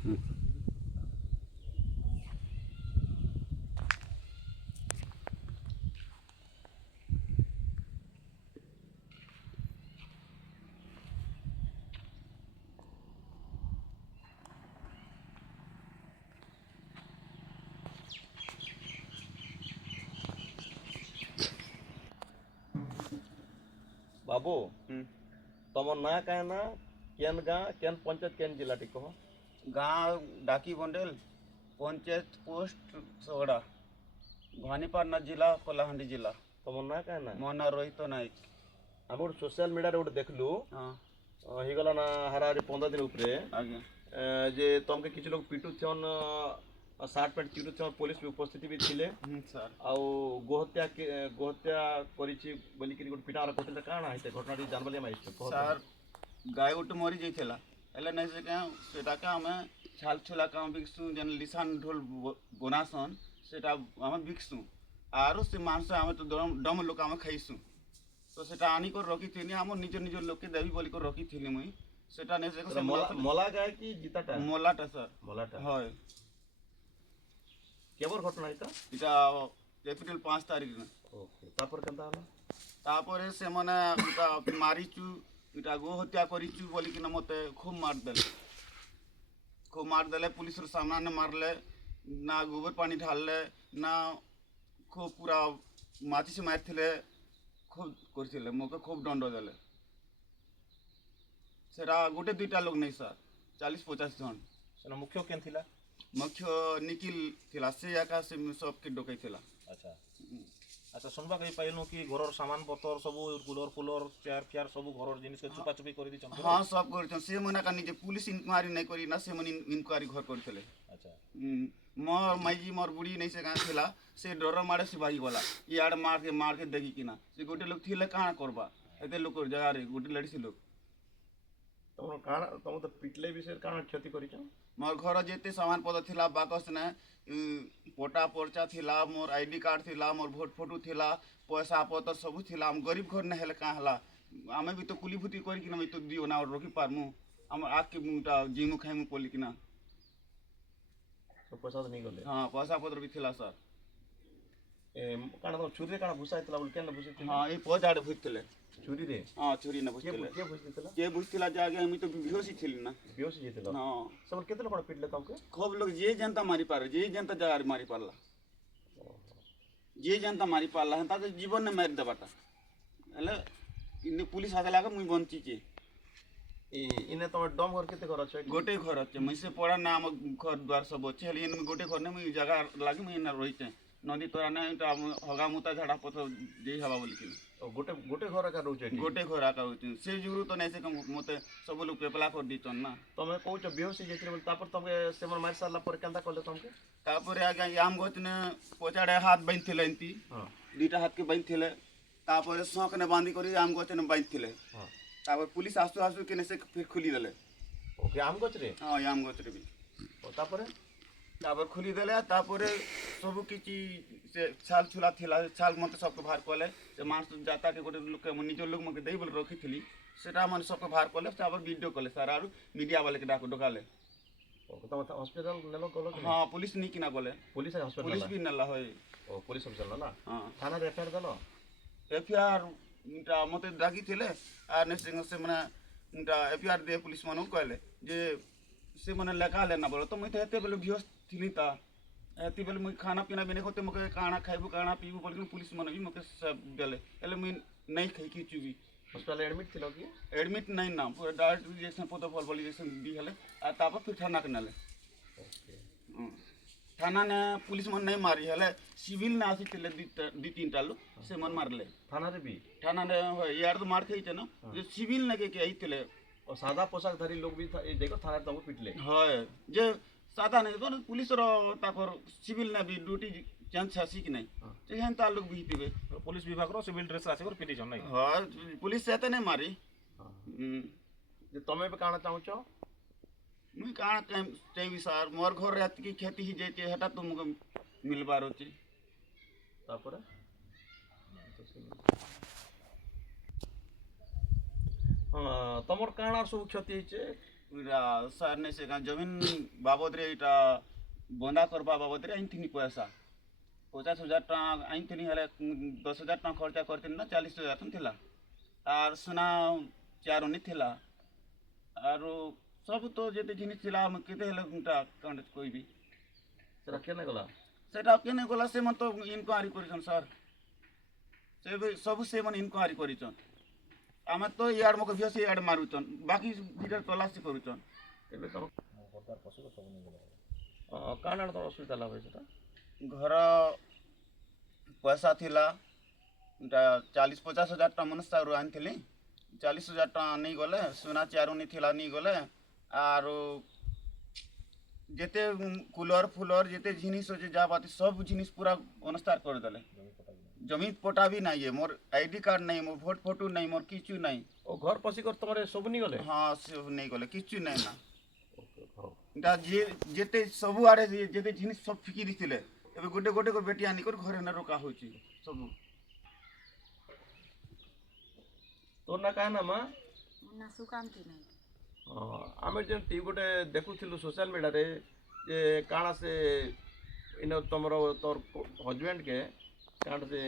बाबू तुम ना क्या ना केन गाँ केन पंचायत केन जिला टी कह गाँव डाकी बंडेल पंचायत पोस्ट सोगड़ा भवानीपाटना जिला कलाहांडी जिला तुम ना क्या ना मो ना रोहित नायक आम गोटे सोशल मीडिया गोटे देखलु हाँ होगला ना हाराहारी 15 दिन उपरे आज्ञा जे तुमके किसी लोग पिटु थन सार्ट पैंट चिरु थन पुलिस भी उपस्थिति भी थिले सर आउ गोहत्या करिछि बोली कि गोटे पिटार कहते काଣା हेते घटना जानबले माइछ सर गाय गोटे मरी जाइला हेले नहीं से क्या सेटा का हमें छाल छुला का बिकसु जन लिसान ढोल बनासन सेटा हमें बिकसु आरो से मांस हमें तो डम लोक हमें खाइसु तो सेटा आनी कर रखी थी हम निज निज लोक के देवी बोली कर रखी थी मुई सेटा नहीं से मला गाय की जीताटा मोलाटा सर मलाटा হয় केबर घटना এটা এটা এপ্রিল 5 তারিখ না ओके तापर केनता हला तापर से मने उटा मारिचु इटा गो हत्या करिचु बोली कि मते खूब मार देले पुलिस रो सामना ने मारले ना गोबर पानी ढालले ना खूब पूरा माची से मारथिले खूब करथिले मोके खूब दंड देले सेरा गोटे दुईटा लोग नहीं सर 40-50 जन सेना मुख्य केन थिला मुख्य निखिल थिला से आका से सब के डोकै थिला अच्छा अच्छा सुनबा कहि पाइलु कि घरर सामान पतर सब कूलर फुलर चेयर फेयर सब घरर जिनिस के चुपा चुपी करि दिछन हाँ सब करछन से मना का निजे पुलिस इंक्वायरी नहीं करी ना से मनी इंक्वायरी घर करथिले अच्छा मोर माईजी मोर बुढ़ी नहीं से गाँ थिला से डर मारे से भागी गला यार मार के देखी कि ना से गोटे लोग थिले काना करबा एते लोग जगह रे गोटे लड़सी लोग तुम तो पिटले विषय काना क्षति करिछ मोर घर जेते सामान पत्र थिला बाकस ने पोटा पर्चा थिला मोर आईडी कार्ड थिला मोर भोट फोटो थिला पैसा पत्र सब थिला हम गरीब घर ने हेले का हला आमे भी तो कुलीभूति करी कि ना तो दियो ना रोकी पारमु हम आग के मुटा जिमु खाइमु पली कि ना तो पैसा तो नहीं गले हाँ पैसा पत्र भी थिला सर ए काना तो छुरी काना भुसाइतला बोल केन भुसाइतला हाँ ये पजाड़े भुजतले छुरी रे हाँ छुरी ना भुजतले के भुसाइतला के बुझतिला जागे हम तो बेहोशी थिली ना बेहोश जेतला हाँ सब केते लोग पिटले तुमके खूब लोग जे जनता मारी पारे जे जनता जगह मारी पारला जे जनता मारी पारला हंता तो जीवन ने मारी दबाटा हेले इने पुलिस आके लागे मुई बंची के इने तुम डम घर केते घर छ गोटे घर अच्छे मुई से पड़ा ना हम घर द्वार सब अच्छे हेले इन गोटे घर ने मुई जगह लागी मुई ना रहिते नदी तोरा ने हगा मुता झाड़ा पत्र जे हवा बोली कि गोटे गोटे घर का रहउछ एठी गोटे घर आका होती से जुरु तो नहीं से मते सब लोग पेपला कर दीचन ना तुम कहूछ बेहोश जेतले बोल तापर तुमके सेमन मार सारला पर केनता करले तुमके तापर आगे आम गत ने पचाड़े हाथ बांध थिले एंती हां दुईटा हाथ के बांध थिले तापर शौक ने बांधी करी आम गच ने बांध थिले हां तापर पुलिस आसु आसु के ने से फिर खुली देले ओके आम गछ रे हां आम गच रे भी तापर तापर खुली देले तापर सब किछि से छाल छुला थिला छाल मते सब के भार कोले से मांस जाता के गोटे लोग के निज लोग मके देई बोल रखी थिली सेटा मन सब के भार कोले तापर वीडियो कोले सारा आरु मीडिया वाले के डाको डकाले ओके तुम हॉस्पिटल नेलो कोलो हां पुलिस नी किना कोले पुलिस हॉस्पिटल पुलिस भी नला होय ओ पुलिस ऑफिसर ना हां थाना रे एफआईआर दलो एफआईआर इटा मते डाकी थिले आ ने से मने इटा एफआईआर दे पुलिस मानु कहले जे से मने लेखा लेना बोलो तो मैं हेते बेले बिहोश थिली ता एती बेले मैं खाना पीना बिने होते मके काना खाइबु काना पीबु बोल पुलिस माने भी मके सब देले एले मैं नहीं खाई की चुबी हॉस्पिटल एडमिट थिलो की एडमिट नहीं ना पूरा डायरेक्ट इंजेक्शन पोतो फल बोली इंजेक्शन दी हले आ तापर फिर थाना के नले ओके थाना ने पुलिस मन नहीं मारी हले सिविल ने आसी थिले दी तीन टा लोग से मन मारले थाना रे भी थाना ने यार तो मार खइते ना जे सिविल ने के आइथिले और सादा पोशाकधारी लोग भी था देखो थाना तुमको पिटले হয় যে সাদা नहीं तो पुलिस रो ताकर सिविल ने भी ड्यूटी चेंज छसी कि नहीं तो हेन ता लोग भी पिबे पुलिस विभाग रो सिविल ड्रेस आसे कर पिटी जन नहीं हां पुलिस से नहीं मारी जे तमे पे काना चाहू छ मुई काना चाहिए सर मोर घर रात की खेती ही जेते हटा तुमको मिलबार होची तापर तमर काना सब क्षति है ଇଟା ସାର୍ ନାଇଁ ସେ କାଁ ଜମିନ୍ ବାବଦରେ ଇଟା ବନ୍ଧା କରବା ବାବଦରେ ଆଣିଥିନି ପଇସା 50,000 ଟଙ୍କା ଆଣିଥିଲି ହେଲେ 10,000 ଟଙ୍କା ଖର୍ଚ୍ଚା କରିଥିଲି ନା 40,000 ଟଙ୍କା ଥିଲା ଆର୍ ସୁନା ଚାରୋନି ଥିଲା ଆରୁ ସବୁ ତ ଯେତେ ଜିନିଷ ଥିଲା କେତେ ହେଲେ କ'ଣ କହିବି ସେଟା କେନେ ଗଲା ସେଟା କେନେ ଗଲା ସେମାନେ ତ ଇନକ୍ୱାରି କରିଛନ୍ ସାର୍ ସେ ସବୁ ସେମାନେ ଇନକ୍ୱାରି କରିଛନ୍ ଆମେ ତ ଇଆଡ଼େ ମକ ଭିଅ ସେ ଇଆଡ଼େ ମାରୁଛନ୍ ବାକି ଭିତରେ ତଲାସି କରୁଛନ୍ ଏବେ ତମ କାଣା ତମ ଅସୁବିଧା ହେଲା ଭାଇ ସେଟା ଘର ପଇସା ଥିଲା ଏଇଟା 40-50,000 ଟଙ୍କା ମନସ୍ତାରୁ ଆଣିଥିଲି 40,000 ଟଙ୍କା ନେଇଗଲେ ସୁନା ଚାରୋନି ଥିଲା ନେଇଗଲେ ଆରୁ ଯେତେ କୁଲର ଫୁଲର ଯେତେ ଜିନିଷ ଅଛି ଯାହା ବାତି ସବୁ ଜିନିଷ ପୁରା ଅନସ୍ତାର କରିଦେଲେ ଜମି ପଟା ବି ନାହିଁ মোর আইডি কার্ড নাই মোর ভোট ফটো নাই মোর কিছু নাই ଓ ଘର ପଶିକରି ତମର ସବୁ ନି ଗଲେ হ্যাঁ সব নেইগলে কিছু নাই না ହଉ এটা যেতে সবু আড়ে যেতে জিনিস সব ফিকি দিছিলে এবে গোটে গোটে করে বেটি আনি করে ঘরে না রোকা হচ্ছে সবু ତୋର ନା କାହା ନା ମା ନା ସୁକାନ୍ତି ନାହିଁ ଆମେ ଯେନ୍ ଟି ଗୋଟେ ଦେଖୁଥିଲୁ ସୋସିଆଲ ମିଡ଼ିଆରେ ଯେ କାଣା ସେ ଇନ ତମର ତୋର ହଜବେଣ୍ଡକେ କାଣା ସେ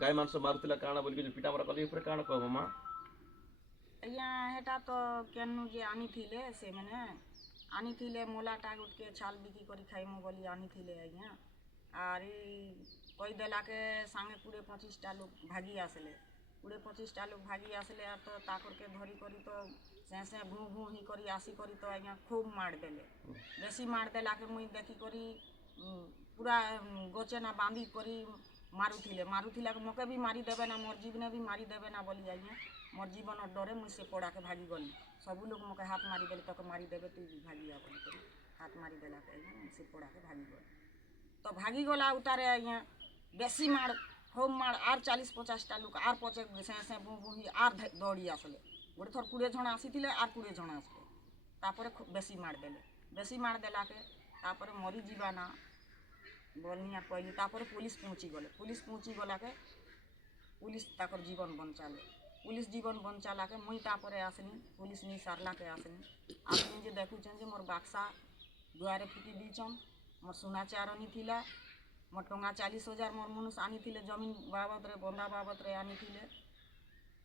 ଗାଈ ମାଂସ ମାରୁଥିଲା କାଣା ବୋଲିକି ଯେ ପିଟା ମରା କଲି ଉପରେ କାଣା କହିବ ମା ଆଜ୍ଞା ହେଟା ତ କେନୁ ଯେ ଆଣିଥିଲେ ସେମାନେ ଆଣିଥିଲେ ମୋଲାଟା ଗୋଟକେ ଛାଲ ବିକି କରି ଖାଇମୁ ବୋଲି ଆଣିଥିଲେ ଆଜ୍ଞା ଆରି କହିଦେଲାକେ ସାଙ୍ଗେ 20-25ଟା ଲୋକ ଭାଗି ଆସିଲେ 20-25ଟା ଲୋକ ଭାଗି ଆସିଲେ ଆର୍ ତ ତାକରକେ ଧରି କରି ତ ସେ ଭୁଁ ଭୁଁ ହି କରି আসি କରି ତ ଆଜ୍ଞା খুব ମାଡ଼ ଦେଲେ ବେଶୀ ମାଡ଼ ଦେଲାକେ ମୁଇଁ ଦେଖିକରି ପୁରା ଗଛେନା ବାନ୍ଧି କରି ମାରୁଥିଲା ମକେ ବି ମାରିଦେବେ ନା ମୋର୍ ଜୀବନେ ବି ମାରିଦେବେ ନା ବୋଲି ଆଜ୍ଞା ମୋର୍ ଜୀବନର ଡରେ ମୁଇଁ ସେ ପଡ଼ାକେ ଭାଗିଗଲି ସବୁ ଲୋକ ମକେ ହାତ ମାରିଦେଲେ ତକେ ମାରିଦେବେ ତୁଇ ବି ଭାଗିଆ ବୋଲିକରି ହାତ ମାରିଦେଲାକେ ଆଜ୍ଞା ମୁଇଁ ସେ ପଡ଼ାକେ ଭାଗିଗଲି ତ ଭାଗିଗଲା ଉତାରେ ଆଜ୍ଞା ବେଶୀ ମାଡ଼ খুব মাড় আর 40-50টা লোক আর পচে সে বুহি আর দৌড়ি আসলে গোটে থর 20 জন আসিলে আর 20 জন আসলে তারপরে বেশি মার দেলে বেশি মার দেলাকে তারপরে মরি যা না বলনি আর কইলি তারপরে পুলিশ পৌঁছি গলাকে পুলিশ তাকর জীবন বঞ্চালে পুলিশ জীবন বঞ্চালাকে মুই তারপরে আসনি পুলিশ নি সারলাকে আসনি যে দেখুছেন যে মোর বাক্সা দুয়ারে ফিকি দিয়েছন মোর সোনা চারনি থিলা মোর টঙ্কা 40,000 মোর মনুষ আনিলে জমিন বাবদরে বন্ধা বাবদরে আনিলে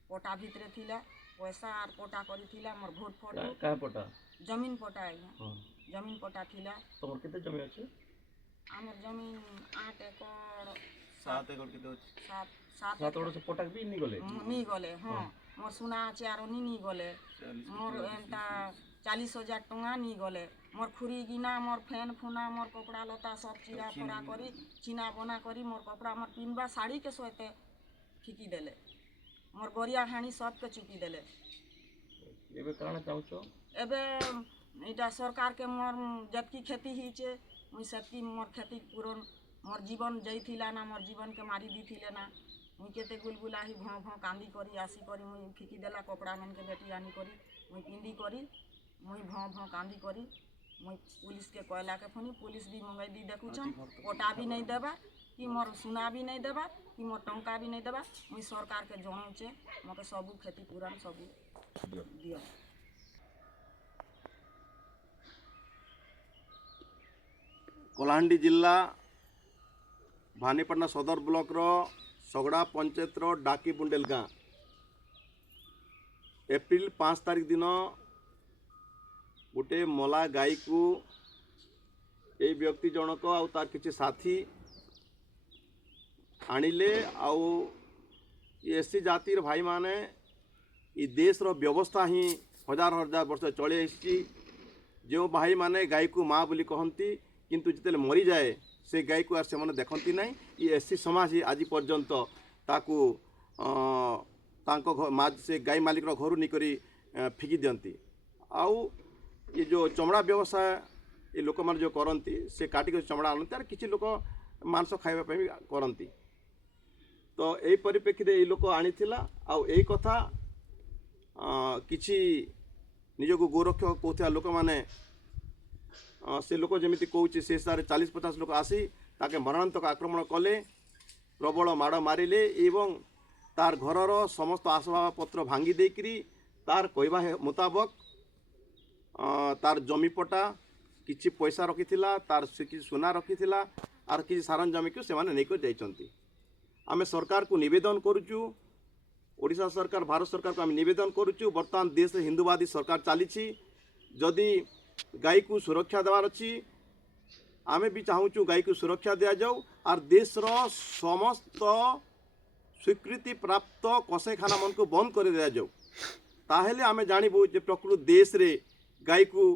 পটা ভিতরে থিলা পয়সা আর পটা করিলা মোর ভোট ফটো କାହା ପଟା জমিন পটা আজ্ঞা ହଁ জমিন পটা থিলা ତମର କେତେ ଜମି ଅଛି আমার জমিন 8 একর 7 একর কেতে আছে 7 ସାତ ବଡ଼ ସେ ପଟାକ ବି ନି ଗଲେ নি গলে হ্যাঁ মোর সোনা আছে আর নি গলে মোর এন্তা 40,000 টঙ্কা নি গলে মোর খুরি গিনা মোর ফ্যান ফুনা মোর কপড়া লতা সব চিরা ফোড়া করি চিনা বনা করি মোর কপড়া মোর পিনবা শাড়ি के সহিতে ফিকি দেলে মোর গরিয়া হানি সবকে চুপি দেলে ଏବେ କାଣା ଚାହୁଁଛ এবে এটা সরকারকে মোর যেতকি ক্ষতি হয়েছে মুই সেতকি মোর ক্ষতি পূরণ মোর জীবন যাইছিলা না মোর জীবনকে মারি দিছিলে না মুই কেতে গুলগুলাহি ভঁ ভঁ কান্দি করি আসি করি মুই ফিকি দেলা কপড়া মেনকে বেটি আনি করি মুই পিন্দি করি মুই ভঁ ভঁ কান্দি করি মুই পুলিশকে কয়লাকে ফোনি পুলিশ भी मंगाई दी देखुछन पटा भी नहीं देबा कि मोर सुना भी नहीं देबा कि मोर टंका भी नहीं देबा मुई सरकार के जणाउछे मके सबु क्षति पूरण सबु दियो କଳାହାଣ୍ଡି ଜିଲ୍ଲା ଭାନିପାଟଣା ସଦର ବ୍ଲକର ସଗଡ଼ା ପଞ୍ଚାୟତର ଡାକି ବୁଣ୍ଡେଲ ଗାଁ ଏପ୍ରିଲ 5 ତାରିଖ ଦିନ ଗୋଟେ ମଲା ଗାଈକୁ এই ବ୍ୟକ୍ତି ଜଣକ ଆଉ ତାର କିଛି ସାଥୀ ଆଣିଲେ ଆଉ ଏସ୍ସି ଜାତିର ଭାଇମାନେ ଏ ଦେଶର ବ୍ୟବସ୍ଥା ହିଁ ହଜାର ହଜାର ବର୍ଷ ଚଳି ଆସିଛି ଯେଉଁ ଭାଇମାନେ ଗାଈକୁ ମା ବୋଲି କହନ୍ତି କିନ୍ତୁ ଯେତେବେଳେ ମରିଯାଏ ସେ ଗାଈକୁ ଆର୍ ସେମାନେ ଦେଖନ୍ତି ନାହିଁ ଏ ଏସ୍ସି ସମାଜ ଆଜି ପର୍ଯ୍ୟନ୍ତ ତାକୁ ତାଙ୍କ ସେ ଗାଈ ମାଲିକର ଘରୁ ନେଇକରି ଫିକି ଦିଅନ୍ତି ଆଉ ଏ ଯେଉଁ ଚମଡ଼ା ବ୍ୟବସାୟ ଏ ଲୋକମାନେ ଯେଉଁ କରନ୍ତି ସେ କାଟିକରି ଚମଡ଼ା ଆଣନ୍ତି ଆର୍ କିଛି ଲୋକ ମାଂସ ଖାଇବା ପାଇଁ ବି କରନ୍ତି ତ ଏଇ ପରିପ୍ରେକ୍ଷୀରେ ଏଇ ଲୋକ ଆଣିଥିଲା ଆଉ ଏଇ କଥା କିଛି ନିଜକୁ ଗୋରକ୍ଷକ କହୁଥିବା ଲୋକମାନେ ସେ ଲୋକ ଯେମିତି କହୁଛି ସେ ହିସାବରେ 40-50 ଲୋକ ଆସି ତାକେ ମରଣାନ୍ତକ ଆକ୍ରମଣ କଲେ ପ୍ରବଳ ମାଡ଼ ମାରିଲେ ଏବଂ ତାର ଘରର ସମସ୍ତ ଆସବାବପତ୍ର ଭାଙ୍ଗି ଦେଇକରି ତାର କହିବା ମୁତାବକ तार जमीपटा किछि पैसा रखिथिला तार से किछि सोना रखिथिला आर किछि सरंजाम को से नहीं कर जाइछंती। आमे सरकार को निवेदन करूचु, ओडिशा सरकार भारत सरकार को आम निवेदन करूचु, बर्तमान देश हिंदुवादी सरकार चली जदि गाई को सुरक्षा देवार अच्छी आमे भी चाहूँ गाई को सुरक्षा दिया जाऊ और देश रो समस्त स्वीकृति प्राप्त कसेखाना मन को बंद कर दिया जाऊ, ताहेले आमे जानबू जे प्रकृत देश रे गाई को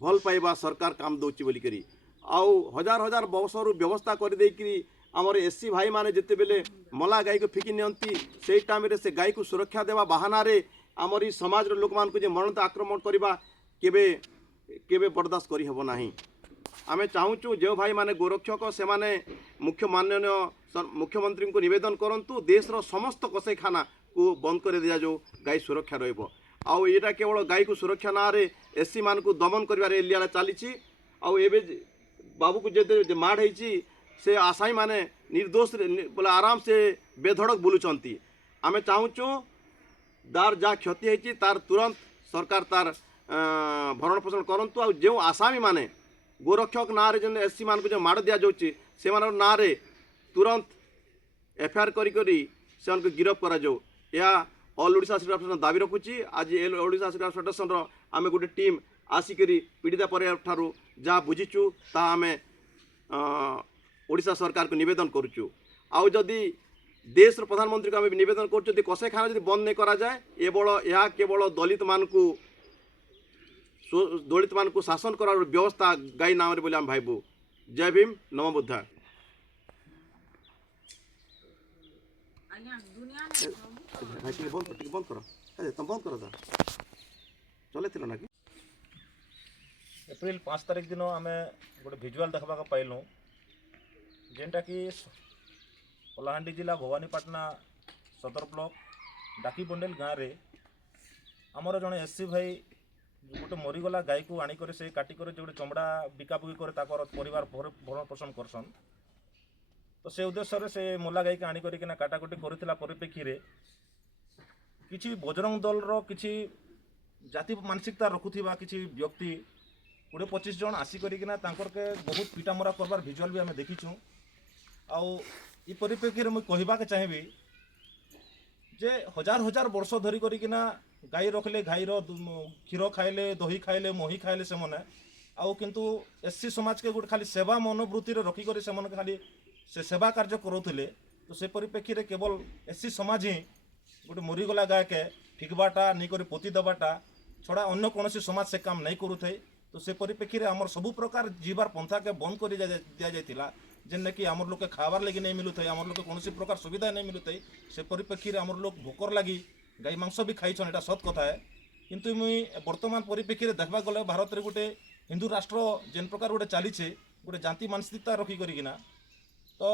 भल पाइबा सरकार काम दौची बोली करी आउ हजार हजार वर्षर व्यवस्था कर देकरी आमर एससी भाई माने जिते बेले मला गाई को फिकी नियंती से टाइम रे से गाई को सुरक्षा देवा बहाना रे आमर ई समाज रो लोक मान को जे मरणता आक्रमण करबा केबे केबे बर्दाश्त करी हबो नाही। आमे चाहूँ जो भाई माने गोरक्षक से माने माननीय मुख्यमंत्री को निवेदन करंतु देश रो समस्त कसेखाना को बंद कर दिया जो गाई सुरक्षा रहिबो। आउ एटा केवल गाई को सुरक्षा ना रे एससी मान को दमन करिवारे एलिया चली आउ एबे बाबू को जे माड़ होती से आसाई माने निर्दोष बोले आराम से बेधड़क बुलुचंती। आमे चाहूँ दार जहाँ क्षति होती तार तुरंत सरकार तार भरण पोषण करंतु आ जो आसामी माने गोरक्षक ना रे जन एससी मान को जो माड़ दिया जाउची से मान ना रे तुरंत एफआईआर करी से गिरफ्त करा जाऊ। या ऑल ओडिशा क्रिकेट फेडरेशन दाबी रखुची। आज ओडिशा क्रिकेट फेडरेशन रो आमे गोटे टीम आसिकरी पीड़िता परिवार ठारू जहाँ बुझीचु ता आमे ओडिशा सरकार को निवेदन करुचु। आउ जदि देश प्रधानमंत्री को आम निवेदन कर कसेखाना जब बंद नहीं करा जाए यह केवल दलित मान को शासन करार व्यवस्था गाई नाम रे बोले आम भाबू। जय भीम नमो बुद्धा। बंद कर तुम बंद कर चले थिलो ना कि एप्रिल 5 तारिख दिन आम गोटे भिजुआल देखा पाइलु जेनटा कि कलाहांडी जिला भवानीपाटना सदर ब्लॉक डाकी बंडेल गाँव रे आमर जड़े एससी भाई गोटे मरीगला गाई को आनिक से काटिक जो चमड़ा बिकाबुकी करे ताकर परिवार भरण पोषण करसन। तो से उद्देश्य से मोला गाई के आनिक काटाकुटी करथिला परिप्रेक्षी रे किछि बजरंग दल रो किछि जाति मानसिकता रखुथिबा किछि व्यक्ति 20-25 जन आसिकरिकिना तांकर के बहुत पिटामरा करबार भिजुआल भी आम देखीचु। आउ ई परिप्रेक्षी रे मुई कहबा के चाहिबी जे हजार हजार वर्ष धरी करिकिना गाई रखले गाईर क्षीर खाइले दही खाइले मही खाइले से मने आउ किंतु एससी समाज के गोटे खाली सेवा मनोवृत्ति रे रखी करी से मन खाली से सेवा कार्य करूथिले। तो से परिप्रेक्षी रे केवल एससी समाज ही गोटे मरीगला गाय के फिकबाटा नहीं करी पोती दबाटा छड़ा अन्य कौन समाज से काम नहीं करूथे। तो से परिप्रेक्षी रे आमर सबु प्रकार जीवार पंथा के बंद कर दिया जाइतिला जेने कि आमर लोग के खाबार लगी नहीं मिलुथे आमर लोग कौन प्रकार सुविधा नहीं मिलुथे। से परिप्रेक्षी रे आमर लोग भोकर लगी गाई मांस भी खाइछन एटा सत कथा है। किंतु मुई वर्तमान परिप्रेक्षी रे देखबा गले भारत रे गोटे हिंदू राष्ट्र जेन प्रकार गोटे चलीछे गोटे जाति मानसिकता रखी करिकिना तो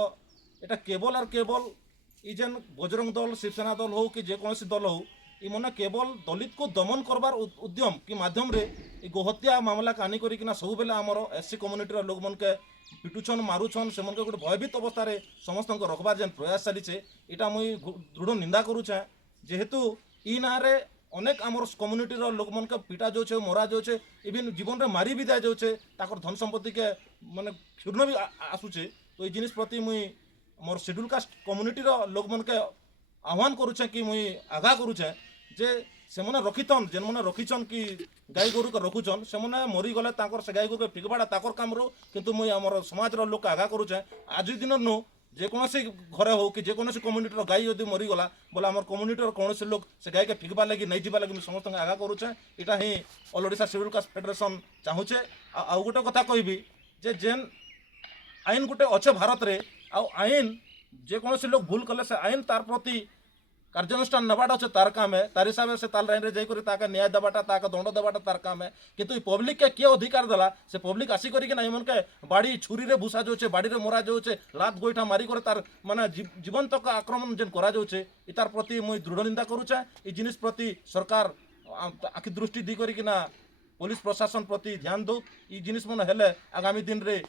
एटा केवल और केवल ई जेन बजरंग दल शिवसेना दल हो कि जेकोसी दल हो ई मने केवल दलित को दमन करबार उद्यम कि माध्यम रे ई गोहत्या मामला कानी करिकिना सब बेले आमर एससी कम्युनिटी रो लोक मन के पिटुछन मारुछन से मन के गोटे भयभीत अवस्था रे समस्त रखबार जेन प्रयास चलीछे एटा मुई दृढ़ निंदा करूछे। जेहेतु ई ना रे अनेक आमर कम्युनिटी रो लोक मन के पिटा जाउछे मरा जाउछे इवन जीवन रे मारी भी दिया जाउछे ताकर धन संपत्ति के माने क्षुण्ण भी आसुछे। तो ई जिनिस प्रति मुई मोर शेड्यूल कास्ट कम्युनिटी रो लोक मन के आह्वान करूछे कि मुई आगा करूछे जे से मने रखितन जेन मने रखिछन कि गाई गोरु के रखुछन से मने मरी गले ताकर से गाई गोरु के फिकबाड़ा ताकर काम रो। किंतु मुई हमर समाज रो लोक आगा करूछे आज दिन नो जेकोसी घरे हो कि जेकोसी कम्युनिटी रो गाई यदि मरी गला बोले हमर कम्युनिटी रो कोनोसी लोक से गाई के फिकबा लगी नहीं जिबा लगी समस्त आगा करूछे। एटा ही all Odisha schedule caste federation चाहूछे। आ गोटे कथा कहबी जे जेन आईन गोटे अच्छे भारत रे आउ आईन जेकोसी लोक भूल कले से आईन तार प्रति कार्यानुष्ठान नबाटा अच्छे तार काम है तार हिसाब से ताल लाइन जाकर ताके न्याय दबाटा ताके दंड दबाटा तार काम है। किंतु पब्लिक के किए अधिकार देला से पब्लिक आसी करिके ना मन के बाड़ी छुरी रे भूसा जाउछे बाड़ी रे मरा जाउछे लात गोइठा मारी करे तार माने जीवंत का आक्रमण जेन करा जाउछे इ तार प्रति मुई दृढ़ निंदा करूछे। इ जिनिस प्रति सरकार आखि दृष्टि दी करिके ना पुलिस प्रशासन प्रति ध्यान दो। इ जिनिस मन हेले आगामी दिन रे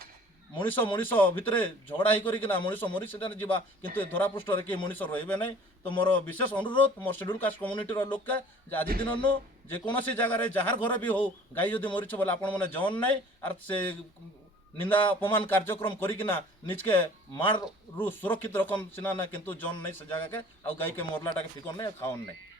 ମଣିଷ ମଣିଷ ଭିତରେ ଝଗଡ଼ା ହେଇକରିକିନା ମଣିଷ ମରି ସେଠାନେ ଯିବା କିନ୍ତୁ ଏ ଧରାପୃଷ୍ଠରେ କେହି ମଣିଷ ରହିବେ ନାହିଁ। ତ ମୋର ବିଶେଷ ଅନୁରୋଧ ମୋର ସେଡ୍ୟୁଲ୍ କାଷ୍ଟ କମ୍ୟୁନିଟିର ଲୋକେ ଯେ ଆଜି ଦିନନୁ ଯେକୌଣସି ଜାଗାରେ ଯାହାର ଘରେ ବି ହଉ ଗାଈ ଯଦି ମରିଛ ବୋଲେ ଆପଣମାନେ ଜନ୍ ନାହିଁ ଆର୍ ସେ ନିନ୍ଦା ଅପମାନ କାର୍ଯ୍ୟକ୍ରମ କରିକିନା ନିଜକେ ମାଡ଼ରୁ ସୁରକ୍ଷିତ ରଖନ୍ ସିନା ନା କିନ୍ତୁ ଜନ୍ ନାହିଁ ସେ ଜାଗାକେ ଆଉ ଗାଈକେ ମରଲାଟାକେ ଫିକନ୍ ନାହିଁ ଆଉ ଖାଅନ୍ ନାହିଁ।